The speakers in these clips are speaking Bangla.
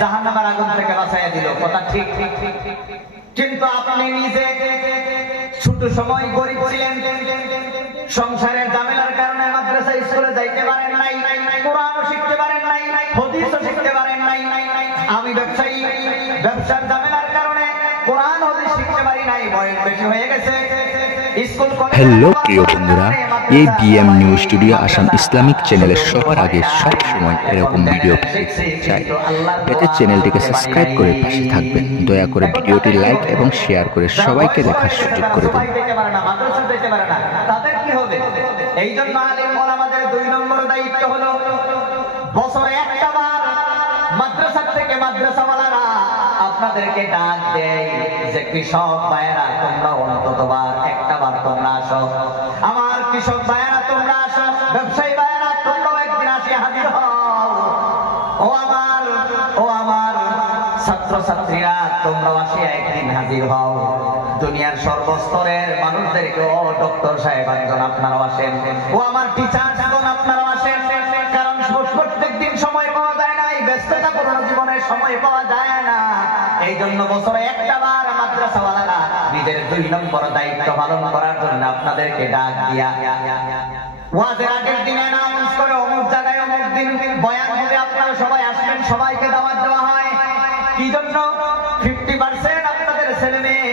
জাহান্নামের আগুন থেকে বাঁচাইয়া দিল, কথা ঠিক। কিন্তু আপনি নিজে ছোট সময় গরিব ছিলেন, সংসারের ঝামেলার কারণে মাদ্রাসা স্কুলে যাইতে পারেন নাই, কোরআনও শিখতে পারেন নাই, হাদিসও শিখতে পারেন নাই। আমি ব্যবসায়ী, ব্যবসার ঝামেলার কারণে কোরআন হাদিস শিখতে পারি নাই, বয়স বেশি হয়ে গেছে। হ্যালো প্রিয় বন্ধুরা, এই BM news studio Assam Islamic চ্যানেলের সবার আগে সব সময় এরকম ভিডিও চাই, এতে চ্যানেলটিকে সাবস্ক্রাইব করে পাশে থাকবেন। দয়া করে ভিডিওটি লাইক এবং শেয়ার করে সবাইকে দেখার সুযোগ করে দিন। তাদের কি হবে? এই জন্য আলেম ওলামাদের 2 নম্বর দায়িত্ব হলো বছরে একটা বার মাদ্রাসা থেকে মাদ্রাসাওয়ালারা আপনাদেরকে ডাক দেয় যে কৃষক ভাইয়েরা তোমরা অন্ততবার একটা বার তোমরা আসো, আমার কৃষক ভাইয়েরা তোমরা আসো, ব্যবসায়ী ভাইয়েরা তোমরাও একদিন আসি হাজির হও, ও আমার ছাত্র ছাত্রীরা তোমরাও আসি একদিন হাজির হও। দুনিয়ার সর্বস্তরের মানুষদেরকে, ও ডক্টর সাহেবানজন আপনারাও আসেন, ও আমার টিচার যখন আপনারাও আসেন, কারণ প্রত্যেক দিন সময় পাওয়া যায় না, এই ব্যস্ততাপূর্ণ জীবনের সময় পাওয়া যায় না। এই জন্য বছরে একটা বার মাদ্রাসাওয়ালারা নিজের 2 নম্বর দায়িত্ব পালন করার জন্য আপনাদেরকে ডাক দিয়া ওয়াজের আগের দিন অ্যানাউন্স করে অমুক জায়গায় অমুক দিন বয়ান হবে, আপনারা সবাই আসবেন, সবাইকে দাওয়াত দেওয়া হয়। কি জন্য? 50% আপনাদের ছেলে মেয়ে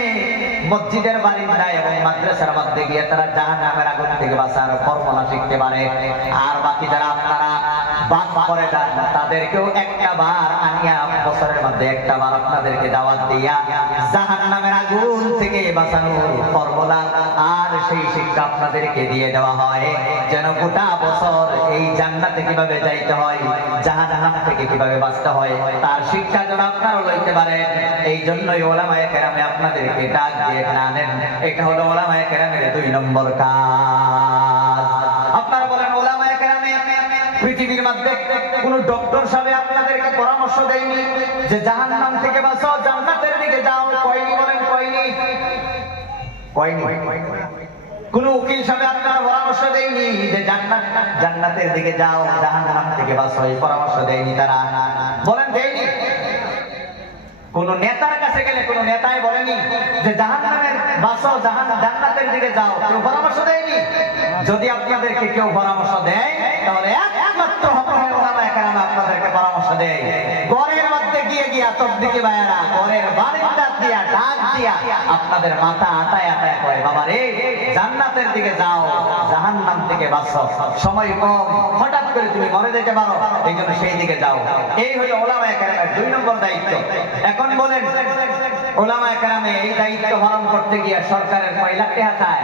মসজিদের বারিন্দায় এবং মাদ্রাসার মধ্যে গিয়ে তারা জাহান্নামের আগুন থেকে বাঁচার ফর্মুলা শিখতে পারে। আর বাকি যারা আপনারা বাদ করে যান তাদেরকেও একটা বার আনিয়া বছরের মধ্যে একটা বার আপনাদেরকে দাওয়াত দিয়া জাহান্নামের আগুন থেকে বাঁচানোর ফর্মুলা আর সেই শিক্ষা আপনাদেরকে দিয়ে দেওয়া হয়, যেন গোটা বছর এই জান্নাতে কিভাবে যাইতে হয়, জাহান্নাম থেকে কিভাবে বাঁচতে হয় তার শিক্ষা যেন আপনারা লইতে পারেন। এই জন্যই ওলামায়ে কেরামে আপনাদেরকে ডাক দিয়ে জানেন, এটা হলো ওলামায়ে কেরামের 2 নম্বর কাজ। আপনারা বলেন ওলামায়ে কেরামে পৃথিবীর মধ্যে কোন ডক্টর সাহেব আপনাদেরকে পরামর্শ দেয়নি যে জাহান্নাম থেকে বাঁচো, জান্নাতের দিকে যাও? কয়নি? বলেন কয়নি? কোন উকিল সাহেব আপনারা পরামর্শ দেয়নি যে জান্নাতের দিকে যাও, জাহান্নাম থেকে বাঁচো? এই পরামর্শ দেয়নি তারা? বলেন দেয়নি? কোন নেতার কাছে গেলে কোন নেতাই বলেনি যে জাহান্নামের বাঁচো, জান্নাতের দিকে যাও? কেউ পরামর্শ দেয়নি? যদি আপনাদেরকে কেউ পরামর্শ দেয় তাহলে একমাত্র ওলামায়ে কেরাম আপনাদেরকে পরামর্শ দেয় ঘরের মধ্যে গিয়ে তবলিগি ভাইয়েরা ঘরের বারান্দা দিয়া ডাক দিয়া আপনাদের মাথা আটায় আটায় কয়, বাবা রে জান্নাতের দিকে যাও, জাহান্নাম থেকে বাঁচো, সময় কম, হঠাৎ করে তুমি মরে যেতে পারো, এই জন্য সেই দিকে যাও। এই হলো ওলামায়ে কেরামের 2 নম্বর দায়িত্ব। এখন বলেন ওলামায়ে কেরামে এই দায়িত্ব পালন করতে গিয়ে সরকারের কয় লাখ টাকা খায়?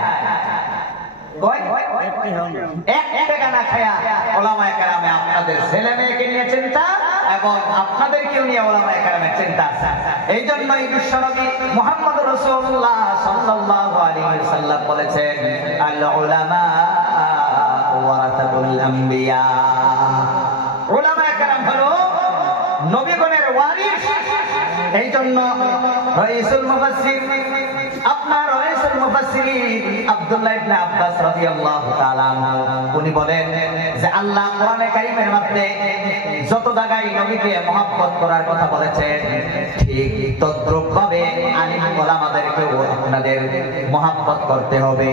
এক টাকা না খায়া ওলামায়ে কেরামে আপনাদের ছেলে মেয়েকে নিয়ে চিন্তা এবং আপনাদেরকেও নিয়ে ওলামায়ে কেরামের চিন্তা। এই জন্যই বিশ্বনবী মুহাম্মদ রাসূলুল্লাহ সাল্লাল্লাহু আলাইহি ওয়াসাল্লাম বলেছেন, আল উলামা ওয়ারাসাতুল আম্বিয়া। ওলামায়ে কেরাম হলো নবীগণের ওয়ারিস। এই জন্য রাইসুল মুফাসসির আপনার রাইসুল মুফাসসিরিন আব্দুল্লাহ ইবনে আব্বাস রাদিয়াল্লাহু তাআলা উনি বলেন যে আল্লাহ কোরআনে কারীমের মধ্যে যত জায়গায় নবীকে মহব্বত করার কথা বলেছেন, ঠিক তদ্রূপ ভাবে আলিম ওলামাদেরকেও আপনাদের মহব্বত করতে হবে।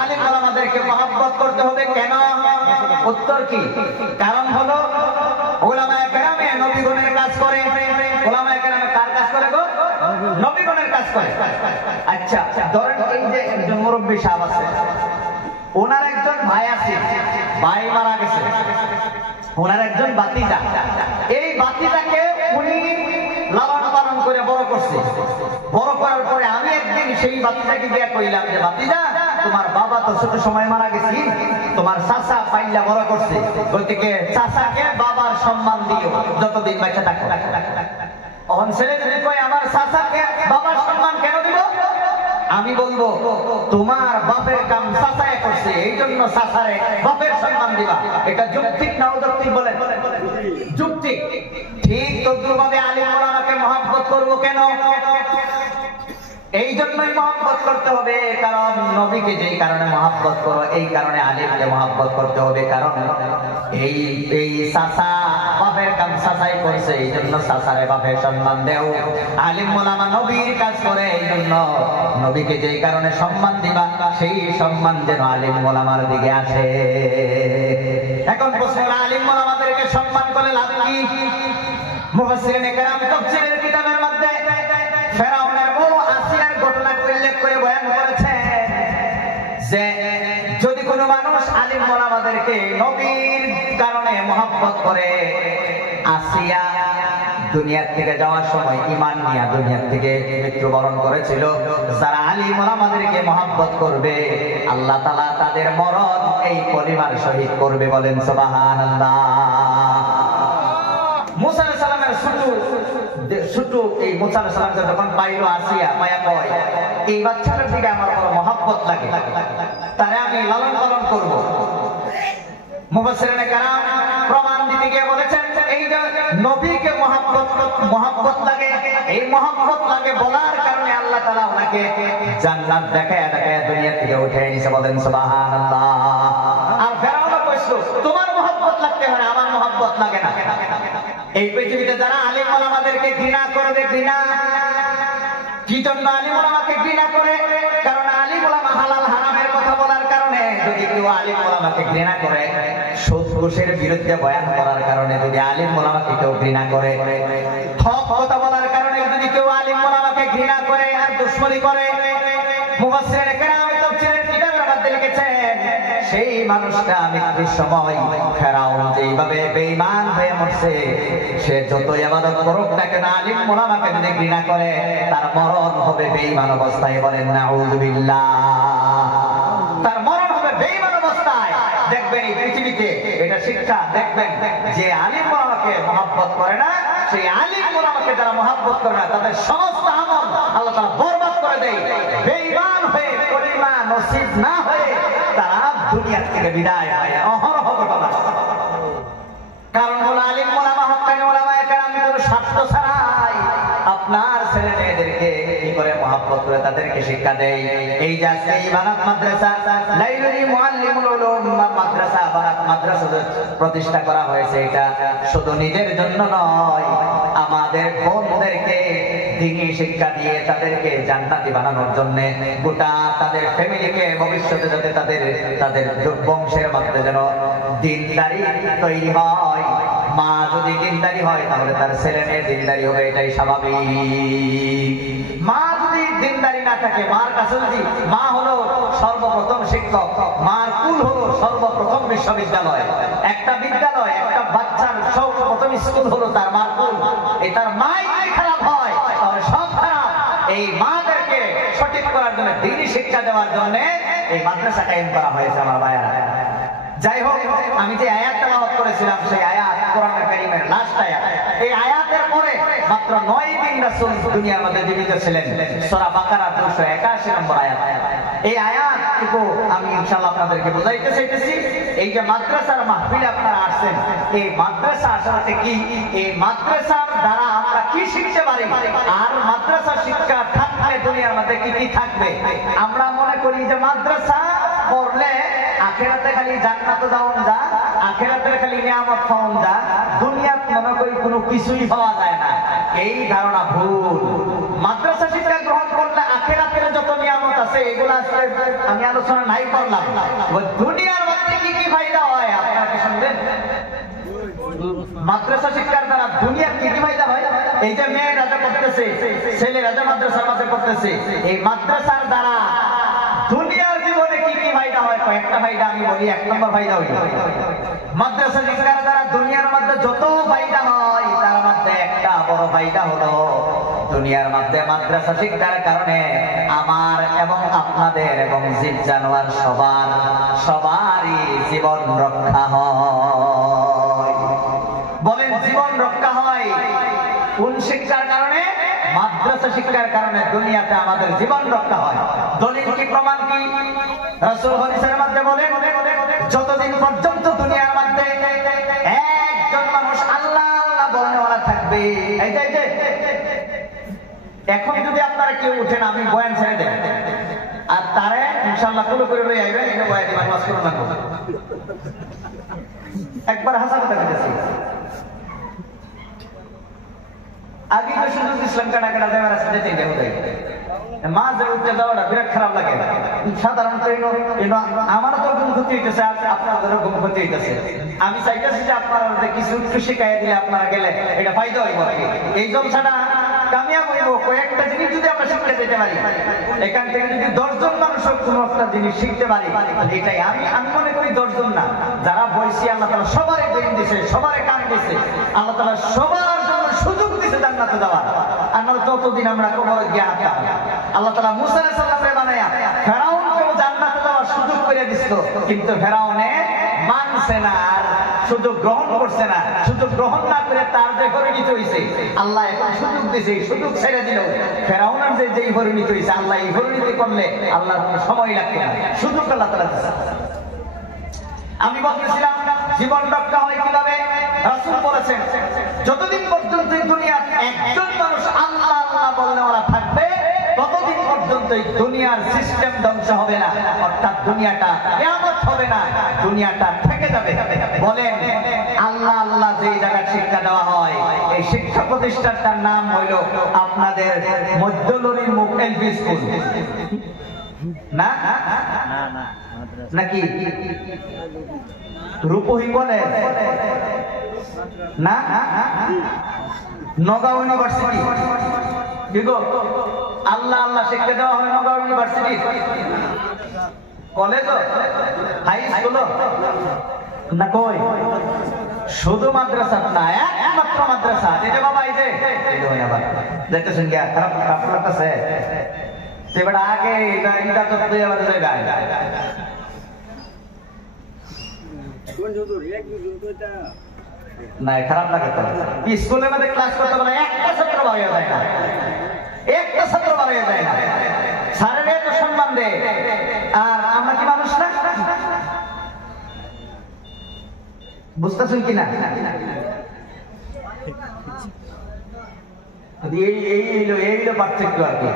আলিম ওলামাদেরকে মহব্বত করতে হবে কেন? উত্তর কি? কারণ হলো ওলামায়ে কেরামে নবীগণের কাজ করে। ওলামায়ে কেরামে কার কাজ করে গো? নবীগণের কাজ করে। আচ্ছা ধরেন এই যে একজন মুরব্বী সাহেব আছে, ওনার একজন ভাই আছে, ভাই মারা গেছে, ওনার একজন ভাতিজা, এই ভাতিজাকে উনি লালন পালন করে বড় করছে। বড় করার পরে আমি একদিন সেই ভাতিজাকে গিয়ে কইলাম যে ভাতিজা তোমার বাবা তো ছোট সময় মারা গেছি, তোমার চাচা পাইলা বড় করছে, গতিকে চাচাকে বাবার সম্মান দিও যতদিন বেঁচে থাকো। অন ছেলে যদি কয় আমার চাচাকে বাবার সম্মান কেন দিব? আমি বলবো তোমার বাপের কাম চাচায় করছে, এই জন্য চাচারে বাপের সম্মান দিবা। এটা যৌক্তিক না অযৌক্তিক? বলেন যৌক্তিক। ঠিক তদ্রুপভাবে আলিম ওলামাকে মহব্বত করবো কেন? এই জন্যই মহব্বত করতে হবে, কারণ নবীকে যেই কারণে মহব্বত করো এই কারণে আলিমকে মহব্বত করতে হবে। কারণ এই চাচা বাপের কাজ চাচাই করছে, এই জন্য চাচারে বাপের সম্মান দেও। আলিম ওলামা নবীর কাজ করে, এই জন্য নবীকে যেই কারণে সম্মান দিবা, সেই সম্মান যেন আলিম ওলামার দিকে আসে। এখন প্রশ্ন, আলিম ওলামাদেরকে সম্মান করে লাভ কি? মুফাসসিরিনে কেরাম তাফসীরের কিতাবের মধ্যে ফেরাউনের বউ আসিয়ার ঘটনা উল্লেখ করে বয়ান করেছেন যে যদি কোনো মানুষ আলিম ওলামাদেরকে নবীর কারণে মহব্বত করে, আসিয়া দুনিয়ার থেকে যাওয়ার সময় ঈমান নিয়ে দুনিয়ার থেকে মৃত্যুবরণ করেছিল, যারা আলিম ওলামাদেরকে মহব্বত করবে আল্লাহ তাআলা তাদের মরণ এই পরিবার শহীদ করবে। বলেন সুবহানাল্লাহ। মুসা আলাইহিস সালামের ছোট এই মুসা আলাইহিস সালামকে যখন পাইলো আসিয়া, মায়া কয় এই বাচ্চাটার দিকে আমার বড় মহব্বত লাগে, তারে আমি লালন পালন করব। মুফাসসিরিনে কেরাম প্রমাণ দিতে গিয়ে বলেছেন এই যে নবীকে মহব্বত লাগে, এই মহব্বত লাগে বলার কারণে আল্লাহ তাআলা ওনাকে জান্নাত দেখায় দুনিয়া থেকে উঠে নিছে। বলেন সুবহানাল্লাহ। আর ফেরাউনও কইছিল তোমার মহব্বত লাগতে হয়, আমার মহব্বত লাগে না। এই পৃথিবীতে যারা আলিম ওলামাদেরকে ঘৃণা করবে, ঘৃণা কি জন্য আলিম ওলামাকে ঘৃণা করে? কারণ আলিম ওলামা হালাল হারামের কথা বলার কারণে। যদি কেউ আলিম ওলামাকে ঘৃণা করে, সুদ ঘুষের বিরুদ্ধে বয়ান করার কারণে যদি আলিম ওলামাকে কেউ ঘৃণা করে, হক কথা বলার কারণে যদি কেউ আলিম ওলামাকে ঘৃণা করে আর দুশমনি করে, মুফাসসিরিনে কেরাম তাফসীরের কিতাবের মধ্যে লিখেছেন সেই মানুষটা মৃত্যুর সময় ফেরাউন যেইভাবে বেঈমান হয়ে মরছে, সে যত ইবাদত করুক না কেন আলিম ওলামাকে যদি ঘৃণা করে তার মরণ হবে বেঈমান অবস্থায়। বলেন নাউযুবিল্লাহ। তার মরণ হবে বেঈমান অবস্থায়। দেখবেন এই পৃথিবীতে এটা শিক্ষা, দেখবেন যে আলিম ওলামাকে মহব্বত করে না, সেই আলিম ওলামাকে যারা মহব্বত করে না তাদের সমস্ত আমল আল্লাহ তাআলা বরবাদ করে দেয়। বেঈমান হয়ে কলিমা নসিব না হয়ে তারা দুনিয়া থেকে বিদায় হয়। অহরহ ঘটনা। কারণ হলো আলিম ওলামা হক্কানি ওলামায়ে কেরাম কোনো স্বার্থ ছাড়াই আপনার ছেলে মেয়েদেরকে কি করে মহব্বত করে তাদেরকে শিক্ষা দেয়। এই যে আজকে ইবাদত মাদ্রাসা, লাইলুরি মুআল্লিমুল উলুম মাদ্রাসা, ইবাদত মাদ্রাসা প্রতিষ্ঠা করা হয়েছে, এটা শুধু নিজের জন্য নয়, আমাদের বোনদেরকে দ্বীনি শিক্ষা দিয়ে তাদেরকে জান্নাতি বানানোর জন্য, গোটা তাদের ফ্যামিলিকে ভবিষ্যতে যাতে তাদের বংশের মধ্যে যেন দ্বীনদারি তৈরি হয়। মা যদি দ্বীনদারি হয় তাহলে তার ছেলে মেয়ে দ্বীনদারি হবে, এটাই স্বাভাবিক। মা যদি দ্বীনদারি না থাকে, মার কাছে যদি, মা হলো সর্বপ্রথম শিক্ষক, মার কুল হলো সর্বপ্রথম বিশ্ববিদ্যালয়। একটা বিদ্যালয়, একটা বাচ্চার সর্বপ্রথম স্কুল হলো তার মার কুল। এই তার মাই যদি খারাপ হয় তাহলে সব খারাপ। এই মাদেরকে সঠিক করার জন্য, দ্বীনি শিক্ষা দেওয়ার জন্য এই মাদ্রাসা কায়েম করা হয়েছে আমার ভাইয়েরা। যাই হোক, আমি যে আয়াত তেলাওয়াত করেছিলাম সেই আয়াত কোরআনুল কারীমের লাস্ট আয়াত। এই আয়াতের পরে মাত্র 9 দিন রাসূল দুনিয়ার মধ্যে জীবিত ছিলেন। সূরা বাকারা 281 নম্বর আয়াত। এই আয়াতটুকু আমি ইনশাআল্লাহ আপনাদেরকে বোঝাইতে চাইতেছি। এই যে মাদ্রাসার মাহফিলে আপনারা আসছেন, এই মাদ্রাসা আসলে কি? এই মাদ্রাসার দ্বারা আমরা কি শিখতে পারি, আর মাদ্রাসা শিক্ষা থাকলে দুনিয়ার মধ্যে কি কি থাকবে? আমরা মনে করি যে মাদ্রাসা পড়লে আখিরাতে খালি জান্নাতে যাওন যা, আখিরাতে খালি নিয়ামত পাওন যা, দুনিয়াত মনে করি কোনো কিছুই পাওয়া যায় না। এই ধারণা ভুল। মাদ্রাসা শিক্ষা গ্রহণ করলে আখিরাতের যত নিয়ামত আছে এগুলো আসলে আমি আলোচনা নাই করলাম। দুনিয়ার মধ্যে কি কি ফায়দা হয় আপনারা কি শুনবেন? মাদ্রাসা শিক্ষার দ্বারা দুনিয়ার কি কি ফায়দা হয়? এই যে মেয়েরা যা করতেছে, ছেলেরা যা মাদ্রাসার মাঝে করতেছে, এই মাদ্রাসার দ্বারা দুনিয়ার জীবনে কি কি ফায়দা হয়? কয়েকটা ফায়দা আমি বলি। 1 নম্বর ফায়দা হইল মাদ্রাসা শিক্ষার দ্বারা দুনিয়ার মধ্যে যত ফায়দা হয় তার মধ্যে একটা বড় ফায়দা হলো দুনিয়ার মধ্যে মাদ্রাসা শিক্ষার কারণে আমার এবং আপনাদের এবং জীব জানোয়ার সবারই জীবন রক্ষা হয়। বলেন জীবন রক্ষা হয় কোন শিক্ষার কারণে? মাদ্রাসা শিক্ষার কারণে দুনিয়াতে আমাদের জীবন রক্ষা হয়। দলিল কি, প্রমাণ কি? রাসূল হাদিসের মধ্যে বলেন যতদিন পর্যন্ত দুনিয়ার মধ্যে একজন মানুষ আল্লাহ আল্লাহ বলনেওয়ালা থাকবে। এই যে এখন যদি আপনারা কেউ উঠেন, আমি বয়ান ছেড়ে দেন আর তারে ইনশাআল্লাহ কুলো করে লই আইবেন, এটা বয়ান দিবেন, ওয়াজ করুন না। একবার হাসা কথা বলেছি, আগে তো শুধু ইসলাম কাটা কাটা দেওয়ার আসতে চেঞ্জ হয়ে যায় মাঝে উঠে যাওয়াটা বিরাট খারাপ লাগে সাধারণত আমারও তো ঘুম ক্ষতি হইতেছে আপনাদেরও ঘুম ক্ষতি হইতেছে আমি চাইতেছি যে আপনারা কিছু একটু শিখাই দিলে আপনারা গেলে এটা ফায়দা হইব আর কি এই জলসাটা কামিয়াব হইব কয়েকটা জিনিস যদি আমরা শিখতে যেতে পারি এখান থেকে যদি 10 জন মানুষ কোনো একটা জিনিস শিখতে পারি এটাই আমি মনে করি 10 জন না যারা বলছি আল্লাহ তাআলা সবারই দিন দিয়েছে সবারই কাম দিয়েছে আল্লাহ তাআলা সবার জন্য সুযোগ দিয়েছে জান্নাতে যাওয়ার আমরা ততদিন আমরা কোনো জ্ঞান পাই আল্লাহ তাআলা মুসা আলাইহিস সালামকে বানায়া ফেরাউনকে জান্নাতে যাওয়ার সুযোগ করে দিছিল কিন্তু ফেরাউনে মানছে না আর সুযোগ গ্রহণ করছে না সুযোগ গ্রহণ না করে তার যে পরিণতি হইছে আল্লাহ এখন সুযোগ দিয়েছে সুযোগ ছেড়ে দিল ফেরাউনের যে পরিণতি হইছে আল্লাহ এই পরিণতি করলে আল্লাহর কোনো সময় লাগবে না সুযোগ আল্লাহ তাআলা দিয়েছে আমি বলতেছিলাম জীবন রক্ষা হয় কিভাবে রাসূল বলেছেন যতদিন পর্যন্ত এই দুনিয়ার একজন মানুষ আল্লাহ আল্লাহ বলনেওয়ালা থাকবে ততদিন পর্যন্ত এই দুনিয়ার সিস্টেম ধ্বংস হবে না অর্থাৎ দুনিয়াটা কিয়ামত হবে না দুনিয়াটা থেকে যাবে বলেন আল্লাহ আল্লাহ যে জায়গায় শিক্ষা দেওয়া হয় এই শিক্ষা প্রতিষ্ঠানটার নাম হইল আপনাদের মধ্যলরির মুখ এলপি স্কুল না নাকি রূপহী কলেজ না নগাঁও ইউনিভার্সিটি দেখো আল্লাহ আল্লাহ শিক্ষা দেওয়া হয় Nagaon university college high school না কই শুধু মাদ্রাসা না একমাত্র মাদ্রাসা যেটা বাবা এই যে দেখতেছেন কি খারাপ খারাপ লাগতেছে এবারে আগে এটা তো তুই আমাদের জায়গায় না খারাপ লাগে তো স্কুলের মধ্যে ক্লাস করতে বলে একটা ছাত্র বার হয়ে যায় না একটা ছাত্র বার হয়ে যায় না স্যারের তো সম্মান দেয় আর আমরা কি মানুষ না বুঝতেছেন কিনা এই পার্থক্য আর কি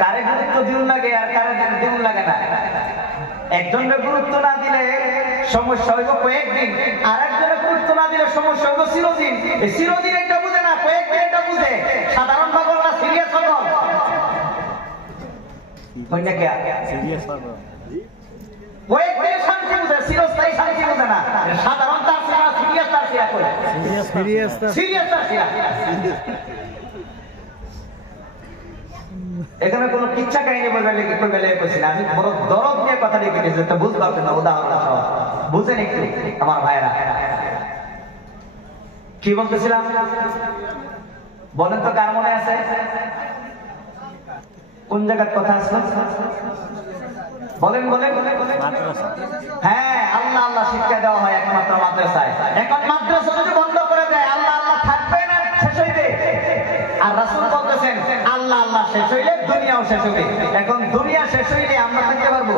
কারে গুরুত্ব দিন লাগে আর কারে দিন লাগে না একজনের গুরুত্ব না দিলে সমস্যা হইব কয়েকদিন আর একজনের গুরুত্ব না দিলে সমস্যা হইব চিরদিন এই চিরদিন একটা বুঝে না কয়েকদিন একটা বুঝে সাধারণ ভাবে ওরা সিরিয়াস হব কয়েকদিন শান্তি বুঝে চিরস্থায়ী শান্তি বুঝে না সাধারণ তার সিরা সিরিয়াস তার সিরা করে সিরিয়াস তার সিরা এখানে কোন কিচ্ছা কাহিনী বলবে বলছি না আমি বড় দরদ নিয়ে কথা লিখেছি একটা বুঝতে পারছেন না উদাহরণ বুঝেন একটু আমার ভাইরা কি বলতেছিলাম বলেন তো কার মনে আছে কোন জায়গার কথা আসলো বলেন বলেন হ্যাঁ আল্লাহ আল্লাহ শিক্ষা দেওয়া হয় একমাত্র মাদ্রাসায় এখন মাদ্রাসা যদি বন্ধ করে দেয় আল্লাহ আল্লাহ থাকবে না শেষ হইবে আর রাসূল বলতেছেন আল্লাহ আল্লাহ শেষ হইলে দুনিয়াও শেষ হবে এখন দুনিয়া শেষ হইলে আমরা থাকতে পারবো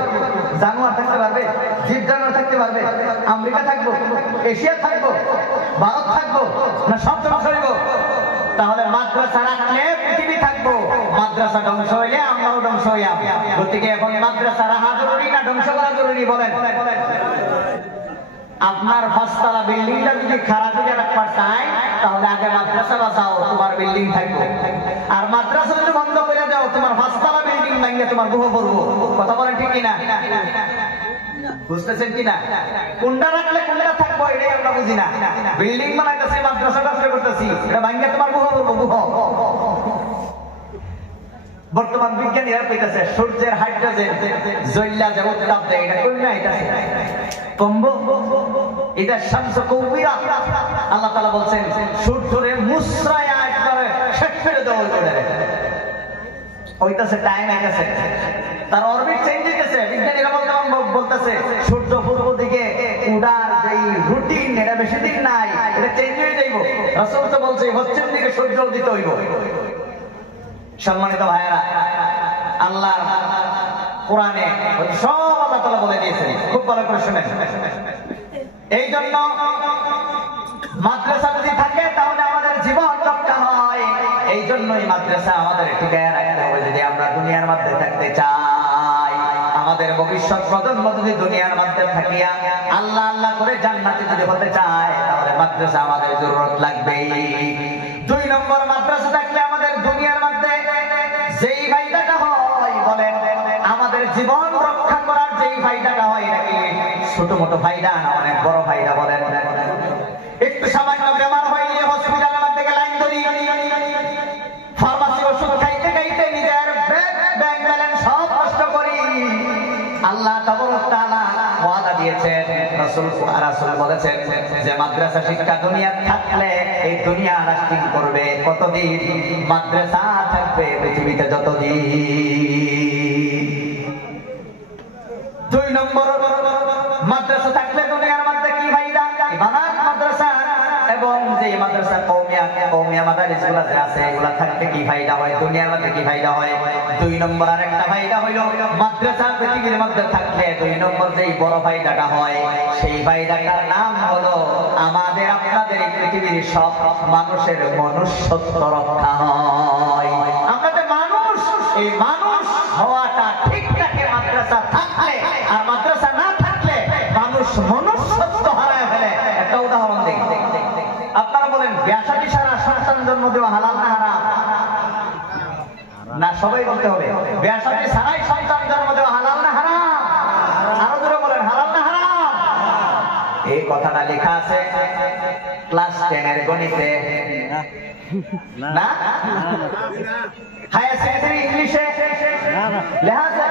জানোয়ার থাকতে পারবে জীব জানোয়ার থাকতে পারবে আমেরিকা থাকবো এশিয়া থাকবো ভারত থাকবো না সব ধ্বংস হইব তাহলে মাদ্রাসা রাখলে পৃথিবী থাকবো মাদ্রাসা ধ্বংস হইলে আমরাও ধ্বংস হইয়া গতিকে এখন মাদ্রাসা রাখা জরুরি না ধ্বংস করা জরুরি বলেন আপনার পাঁচতলা বিল্ডিংটা যদি খারাপ হয়ে রাখবার চাই তাহলে আগে মাদ্রাসা বাঁচাও তোমার বিল্ডিং থাকবে আর মাদ্রাসা যদি বন্ধ করে দাও তোমার পাঁচতলা বিল্ডিং ভাঙিয়ে তোমার গুহ করবো কথা বলেন ঠিক কিনা বুঝতেছেন কিনা কোনটা রাখলে কোনটা থাকবো এটাই আমরা বুঝি না বিল্ডিং বানাইতেছি মাদ্রাসা নষ্ট করতেছি এটা ভাঙিয়ে তোমার গুহ করবো গুহ বর্তমান বিজ্ঞানীরা কইতাছে সূর্যের হাইড্রোজেন জ্বললা যে উত্তাপ দেয় এটা কই না এটা কম্বো এটা শামস কৌবিরা আল্লাহ তাআলা বলছেন সূর্যের মুসরায়া একবারে শেষ করে দাও ওইটাছে টাইম আইতাছে তার অরবিট চেঞ্জ হইতেছে বিজ্ঞানীরা বলতেছে সূর্য পূর্ব দিকে উড়ার যেই রুটিন এটা বেশি দিন নাই এটা চেঞ্জ হয়ে যাইব রাসূল তো বলছে পশ্চিম দিকে সূর্য উদিত হইব সম্মানিত ভাইয়েরা আল্লাহ কোরআনে সব আল্লাহ তাআলা বলে দিয়েছেন খুব ভালো করে শুনেন এই জন্য মাদ্রাসা যদি থাকে তাহলে আমাদের জীবন রক্ষা হয় এই জন্যই মাদ্রাসা আমাদের টিকায় রাখতে হবে যদি আমরা দুনিয়ার মধ্যে থাকতে চাই আমাদের ভবিষ্যৎ প্রজন্ম যদি দুনিয়ার মধ্যে থাকিয়া আল্লাহ আল্লাহ করে জান্নাতে যদি হতে চায় তাহলে মাদ্রাসা আমাদের জরুরত লাগবে 2 নম্বর মাদ্রাসা থাকলে আমাদের দুনিয়ার মধ্যে যেই ফায়দাটা হয় বলেন, আমাদের জীবন রক্ষা করার যেই ফায়দাটা হয় নাকি ছোট মোটো ফায়দা না, অনেক বড় ফায়দা বলেন। একটু সামান্য বেমার হইলে হসপিটালের মধ্যে গিয়ে লাইন ধরি, ফার্মাসি ওষুধ খাইতে খাইতে নিজের ব্যাংক ব্যালেন্স সব নষ্ট করি। আল্লাহ তাবারক তাআলা ওয়াদা দিয়েছেন, রাসূল বলেছেন যে মাদ্রাসা শিক্ষা দুনিয়া থাকলে এই দুনিয়া লাস্টিং করবে কতদিন? মাদ্রাসা থাকবে পৃথিবীতে যতদিন। 2 নম্বর মাদ্রাসা থাকলে দুনিয়ার মধ্যে কি ফায়দা? ইবাদত মাদ্রাসা এবং যে মাদ্রাসা কওমিয়া মাদারিসগুলো আছে এগুলা থাকলে কি ফায়দা হয়? দুনিয়ার মধ্যে কি ফায়দা হয়? 2 নম্বর আরেকটা ফায়দা হইল মাদ্রাসা পৃথিবীর মধ্যে থাকলে 2 নম্বর যেই বড় ফায়দাটা হয় সেই ফায়দাটার নাম হলো আমাদের আপনাদের এই পৃথিবীর সব মানুষের মনুষ্যত্ব রক্ষা হয়। আমরা যে মানুষ, এই মানুষ হওয়াটা ঠিক থাকে মাদ্রাসা থাকলে, আর মাদ্রাসা না থাকলে মানুষ মনুষ্যত্ব হারায় ফেলে। একটা উদাহরণ দিই, আপনারা বলেন বিয়া-শাদী ছাড়া সন্তান জন্ম দেওয়া হালাল না হারাম? না, সবাই বলতে হবে বিয়া-শাদী ছাড়াই সন্তান জন্ম দেওয়া হালাল না হারাম? আরো জোরে বলেন হালাল না হারাম? এই কথাটা লেখা আছে ক্লাস 10 এর গণিতে না, হায়ার সেকেন্ডারি ইংলিশে লেখা আছে,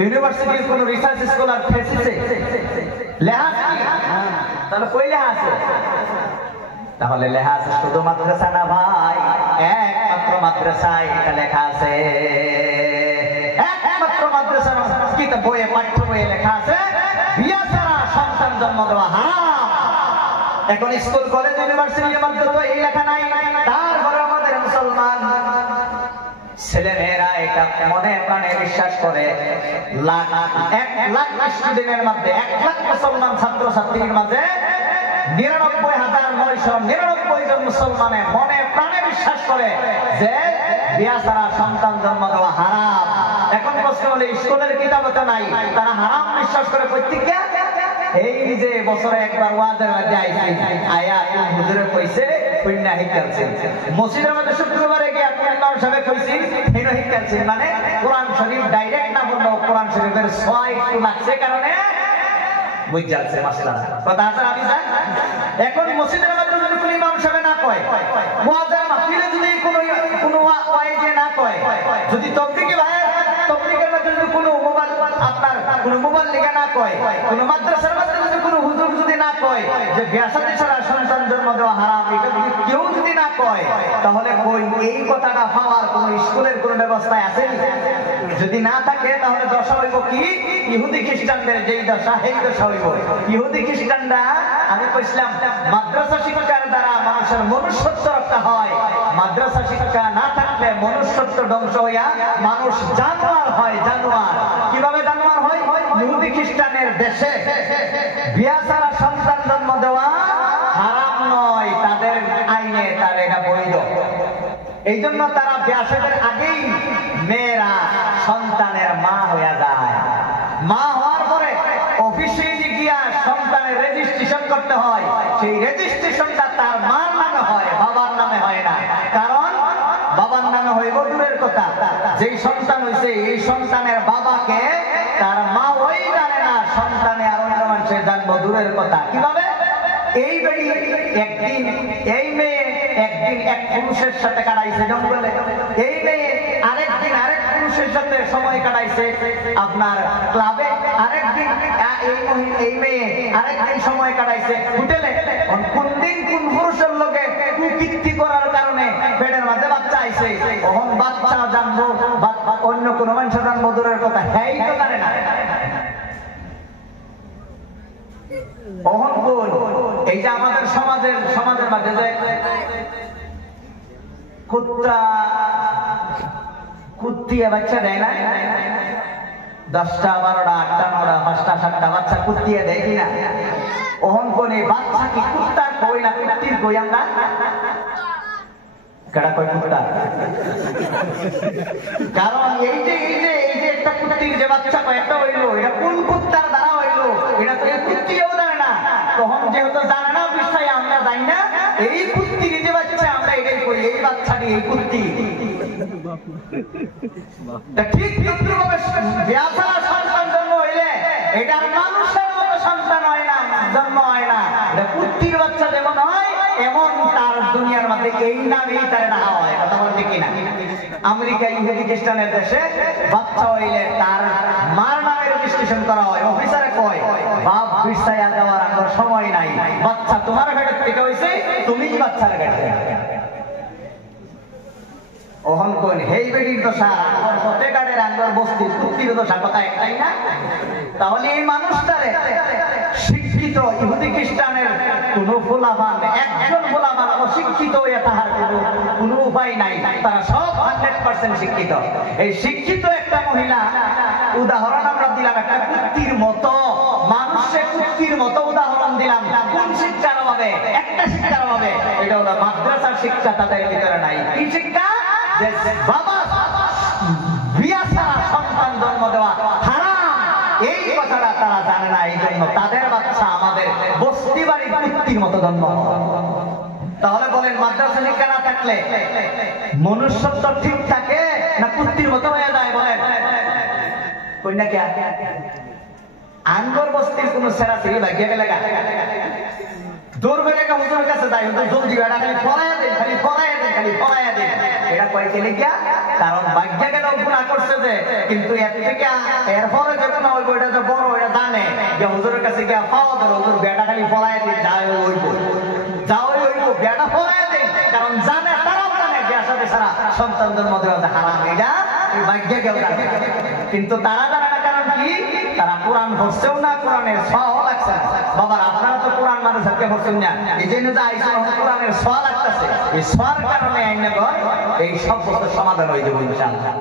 ইউনিভার্সিটির কোন রিসার্চ স্কলার থিসিসে লেখা আছে। তাহলে কই লেখা আছে? তাহলে লেখা আছে শুধু মাদ্রাসা না ভাই, একমাত্র মাদ্রাসায় এটা লেখা আছে। একমাত্র মাদ্রাসা কিতাব বইয়ে, পাঠ্য বইয়ে লেখা আছে বিয়া ছাড়া সন্তান জন্ম দেওয়া হারাম। এখন স্কুল কলেজ ইউনিভার্সিটির মধ্যে তো এই লেখা নাই, তারপরে আমাদের মুসলমান ছেলে মেয়েরা এটা মনে প্রাণে বিশ্বাস করে। 1 লাখ স্টুডেন্টের মধ্যে 1 লাখ মুসলমান ছাত্র ছাত্রীর মাঝে 99,999 জন মুসলমানের মনে প্রাণে বিশ্বাস করে যে বিয়া ছাড়া সন্তান জন্ম দেওয়া হারাম। এখন প্রশ্ন হলে স্কুলের কিতাবে তো নাই, তারা হারাম বিশ্বাস করে প্রত্যেককে। এই যে বছরে একবার ওয়াজের মধ্যে আইছে, আয়া হুজুরে কইছে কন্যা হিকালছে, মসজিদের মধ্যে শুক্রবারে গিয়ে ইমাম সাহেব কইছি হেনো হিকালছে, মানে কোরআন শরীফ ডাইরেক্ট না বললেও কোরআন শরীফের ছোঁয়া একটু লাগছে কারণে বুঝাচ্ছে মাসলা কথা আছে। আমি জানি এখন মসজিদের মধ্যে যদি কোনো ইমাম সাহেব না কয়, ওয়াজের মাহফিলে যদি কোনো ওয়াইজে না কয়, যদি তবলিগি ভাইয়ের তবলিগের মধ্যে যদি কোনো মোবাইল আপনার কোনো মোবাইল লেখা না কয়, কোনো মাদ্রাসার মধ্যে যদি কোনো হুজুর যদি না কয় যে বিয়া-শাদী ছাড়া সন্তান জন্ম দেওয়া হারাম, এটা যদি কেউ যদি না কয়, তাহলে কই এই কথাটা পাওয়ার কোন স্কুলের কোন ব্যবস্থায় আছে? যদি না থাকে তাহলে দশা হইব কি? ইহুদি খ্রিস্টানদের যেই দশা সেই দশা হইব। ইহুদি খ্রিস্টানরা, আমি কইছিলাম মাদ্রাসা শিক্ষার দ্বারা মানুষের মনুষ্যত্ব রক্ষা হয়। মাদ্রাসা শিক্ষা না থাকলে মনুষ্যত্ব ধ্বংস হইয়া মানুষ জানোয়ার হয়। জানোয়ার কিভাবে জানোয়ার হয়? ইহুদি খ্রিস্টানের দেশে বিয়া ছাড়া সন্তান জন্ম দেওয়া হারাম নয়, তাদের আইনে তার এটা বৈধ। এই জন্য তারা বিয়া-শাদীর আগেই মেয়েরা সন্তানের মা হইয়া যায়। মা হওয়ার পরে অফিসে গিয়া সন্তানের রেজিস্ট্রেশন করতে হয়, সেই রেজিস্ট্রেশনটা তার মার নামে হয়, বাবার নামে হয় না। কারণ বাবার নামে হইব দূরের কথা, যেই সন্তান হইছে এই সন্তানের বাবাকে তার মা ওই জানে না, সন্তানে আর অন্য মানুষের জানবো দূরের কথা। কিভাবে? এই বেড়ি একদিন এই মেয়ে একদিন এক পুরুষের সাথে কাটাইছে জঙ্গলে, এই মেয়ে আরেকদিন আরেক পুরুষের সাথে সময় কাটাইছে আপনার ক্লাবে, আরেকদিন এই মেয়ে আরেকদিন সময় কাটাইছে হোটেলে। কোন দিন কোন পুরুষের লোকে কুকীর্তি করার কারণে পেটের মাঝে বাচ্চা আইছে, তখন বাচ্চা জানবো অন্য কোনো মানুষ জানবো দূরের কথা, হ্যাঁ তো জানে না। এই যে আমাদের সমাজের মাঝে যে কুত্তিয়া বাচ্চা দেয় না, 10টা 12টা 8টা 9টা 5টা 7টা বাচ্চা কুত্তিয়া দেয় কিনা? ওহন কোন বাচ্চা কি কুত্তার কই না কুত্তির কই? আমরা কেডা কই কুত্তা? কারণ এই যে একটা কুত্তির যে বাচ্চা কয়েকটা হইলো, এটা কোন কুত্তার দ্বারা হইলো এটা তো কুত্তিও জানে না। তখন যেহেতু জানে না বিষয় আমরা জানি না, এই কুত্তি যে বাচ্চা আমরা এটাই করি, এই বাচ্চা নিয়ে এই কুত্তি ঠিক তদ্রুপভাবে বেয়াসারা সন্তান জন্ম হইলে এটা মানুষের মতো সন্তান হয় না, জন্ম হয় না। কুত্তির বাচ্চা যেমন হয় এমন তার দুনিয়ার মধ্যে এই নামেই তার ডাকা হয়। কথা বলতে কিনা? আমেরিকা ইহুদি খ্রিস্টানের দেশে বাচ্চা হইলে তার মার নামে রেজিস্ট্রেশন করা হয়। অফিসারে কয় বাপ বিরসাইয়া দেওয়ার আমার সময় নাই, বাচ্চা তোমার পেটের থেকে হয়েছে, তুমিই বাচ্চার পেটে। ওহন কোন হেই বেডির দশা সত্যিকারের আঙ্গর বস্তি কুত্তির দশা, কথা একটাই না? তাহলে এই মানুষটারে শিক্ষিত ইহুদি খ্রিস্টানের কোন ফোলাফান, একজন ফোলাফান অশিক্ষিত হয়ে তাহার কোন উপায় নাই, তারা সব 100% শিক্ষিত। এই শিক্ষিত একটা মহিলা উদাহরণ আমরা দিলাম একটা কুত্তির মতো, মানুষের কুত্তির মতো উদাহরণ দিলাম। কোন শিক্ষার অভাবে? একটা শিক্ষার অভাবে, এটা হলো মাদ্রাসার শিক্ষা তাদের ভিতরে নাই। কি শিক্ষা? যে বাবা বিয়া ছাড়া সন্তান জন্ম দেওয়া হারাম, এই কথাটা তারা জানে না। এই জন্য তাদের বাচ্চা আমাদের বস্তি বাড়ির কুত্তির মতো জন্ম। তাহলে বলেন মাদ্রাসা শিক্ষা না থাকলে মনুষ্যত্ব ঠিক থাকে না কুত্তির মতো হয়ে যায়? বলেন কন্যা কে আঙ্গর বস্তির কোন সেরা ছেলে ভাগ্যে গেলে দূর বেড়ে হুজুরের কাছে যায়, হুজুর জলদি বেড়া খালি ফরাইয়া দেন, খালি ফরাইয়া দেন, খালি ফরাইয়া দেন। এটা কয় ছেলে গিয়া কারণ ভাগ্যে গেলে গুণা করছে যে, কিন্তু এর থেকে এরপরে যেটা না হইব এটা যে বড় এটা জানে যে হুজুরের কাছে গিয়া পাওয়া ধরো হুজুর বেটা খালি ফরাইয়া দিন, যাই হইব যাওয়াই হইব, বেটা ফরাইয়া দেন। কারণ জানে, তারাও জানে বিয়া সাথে সারা সন্তান জন্ম দেওয়া যে হারাম, এটা ভাগ্যে কেউ জানে। কিন্তু তারা জানে না, কারণ কি? তারা কোরআন পড়ছেও না, কোরআনের ছোঁয়াও লাগছে না। বাবার আপনারা তো কোরআন মানে সবকে পড়ছেন না, এই জন্য যে আইসা কোরআনের ছোঁয়া লাগতেছে, এই ছোঁয়ার কারণে আইনগর এই সব বছর সমাধান হয়ে যাবে ইনশাআল্লাহ।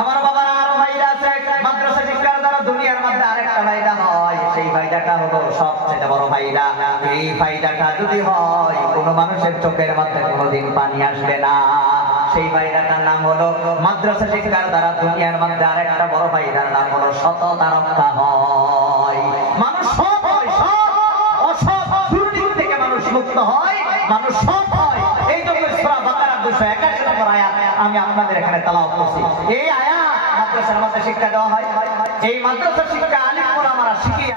আমার বাবার আরো ভাইরা আছে, মাদ্রাসা শিক্ষার দ্বারা দুনিয়ার মধ্যে আরেকটা ফায়দা হয়, সেই ফায়দাটা হলো সবচেয়ে বড় ফায়দা। এই ফায়দাটা যদি হয় কোন মানুষের চোখের মধ্যে কোনোদিন পানি আসবে না। সেই ফায়দাটার নাম হলো মাদ্রাসা শিক্ষার দ্বারা দুনিয়ার মধ্যে আরেকটা বড় ফায়দার নাম হলো সততা রক্ষা হয়। মানুষ সৎ হয়, সৎ অসৎ দুর্নীতি থেকে মানুষ মুক্ত হয়, মানুষ সৎ হয়। এই জন্য সূরা বাকারা 281 নম্বর আয়াত আমি আপনাদের এখানে তেলাওয়াত করছি। এই আয়াত মাদ্রাসার মধ্যে শিক্ষা দেওয়া হয়। এই মাদ্রাসা শিক্ষা আলিম ওলামারা শিখিয়ে